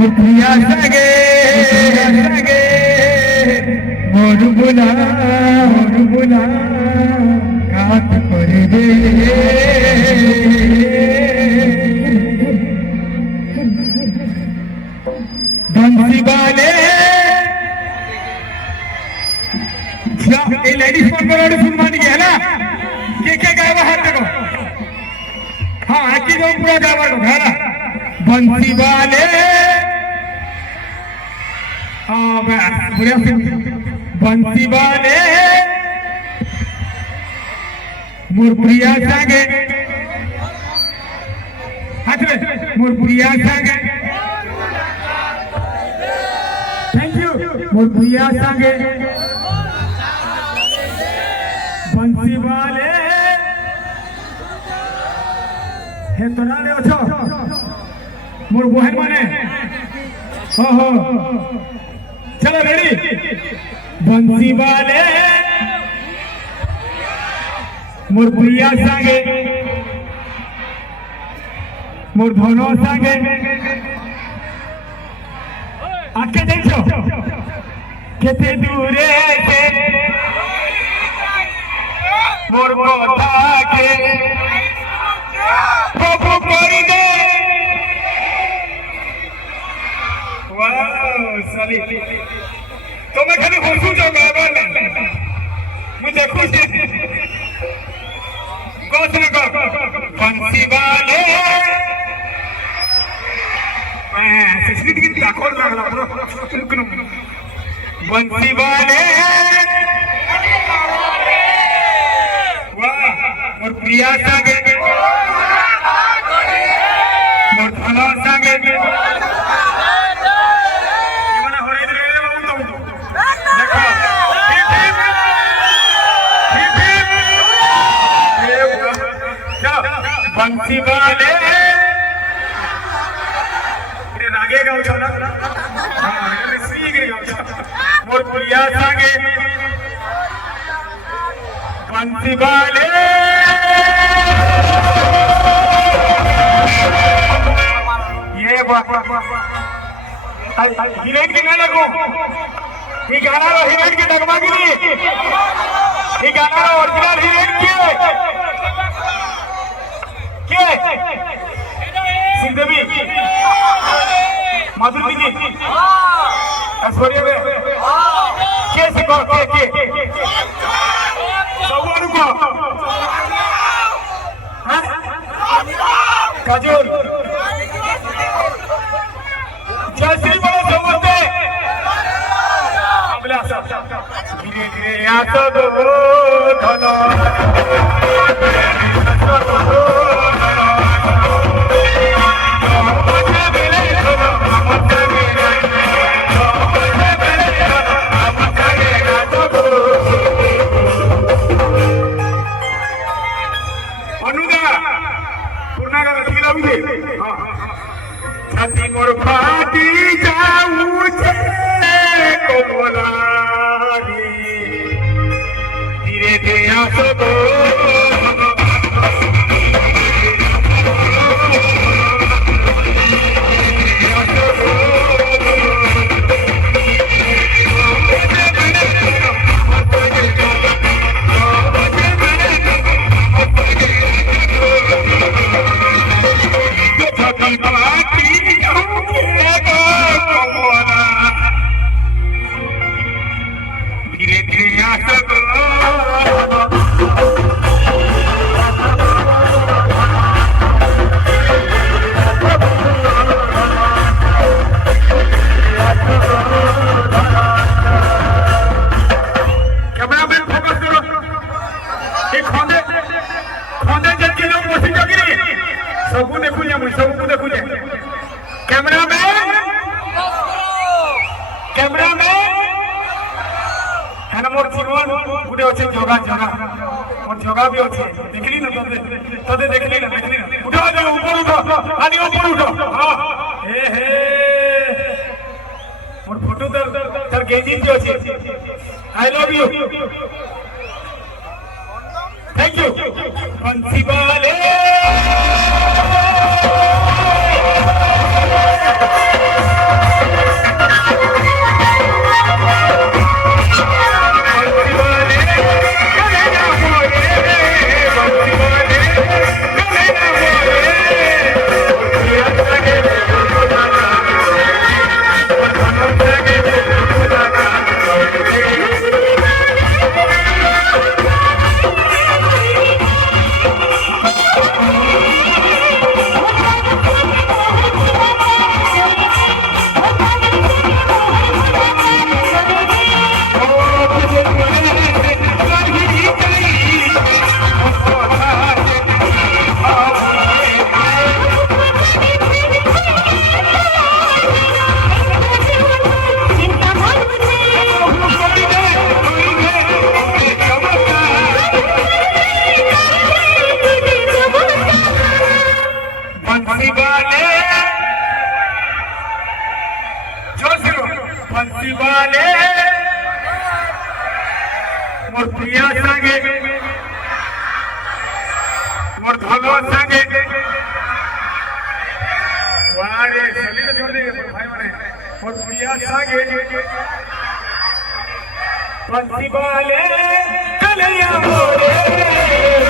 मुखिया सगे सगे मोर बुला काट कर दे बंसी वाले ये लेडीज फोन पर सुनवानी है ना क्या गावा हाथ देखो हाँ आज जो पूरा गावा को ना बंसी वाले हाँ बढ़िया बंसी वाले मुरपुरिया संगे हाथ में मुरपुरिया संगे थैंक यू मुरपुरिया संगे बंसी वाले हे तो ना ले ओछो मोर बहन माने हो चलो रेडी बंसी वाले मोर भैया संगे मोर धनो संगे आके देखो केते दूरे के मोर कथा के प्रभु करी दे साली तो मैं खाली हंसू जो गावा ना मुझे खुशी कौन को बंसी वाले मैं संस्कृत की ताकोर लगला ब्रो बंसी वाले वाह और प्रिया संगे मोर धना संगे बंसी वाले रागे गाँव छो ना श्री के गाँव छो मोर प्रिया संगे बंसी वाले ये हीरोइन के गाना को ये गाना हीरोइन के डगमागिरी ये गाना ओरिजिनल हीरोइन के सिंधवी माधुरी जी ऐश्वर्या के सिको के सबों को काजोल जैसी बड़े समझते धीरे धीरे आता दो धनो मोर फाटी जाऊ धीरे धीरे आसो दो धीरे धीरे आसो दो सबू देखुचे मुई सबू देखुचे कैमरामैन है ना मोर जीवन गुटे अच्छे जगह मोर जगह भी अच्छे देखली ना तोते देखली ना उठो जाओ ऊपर उठो आनी ऊपर उठो हां हे मोर फोटो तर गेजी जो अच्छे I love you thank you बंसी वाले मोर प्रिया संगे मोर धलो संगे वारे सभी को छोड़ देंगे भाई माने मोर प्रिया संगे बंसी वाले कन्हैया मोरे बंसी वाले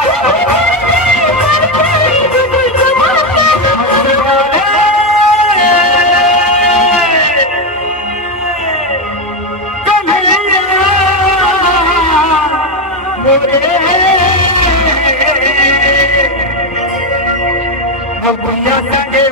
कन्हैया मोरे प्रिया संगे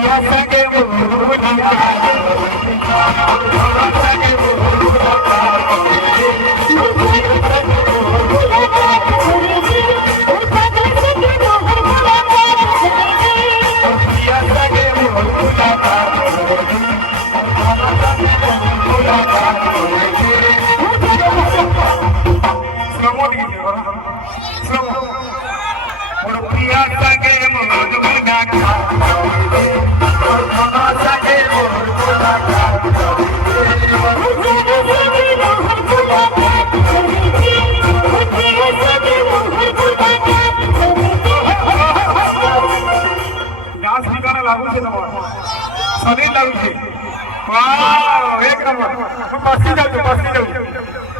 पिया संगे मुरमुरिया संगे पिया संगे मुरमुरिया डांस ठिकाना लागू छे तुम्हारा सनी लागू छे वाह एक नंबर मस्ती जाओ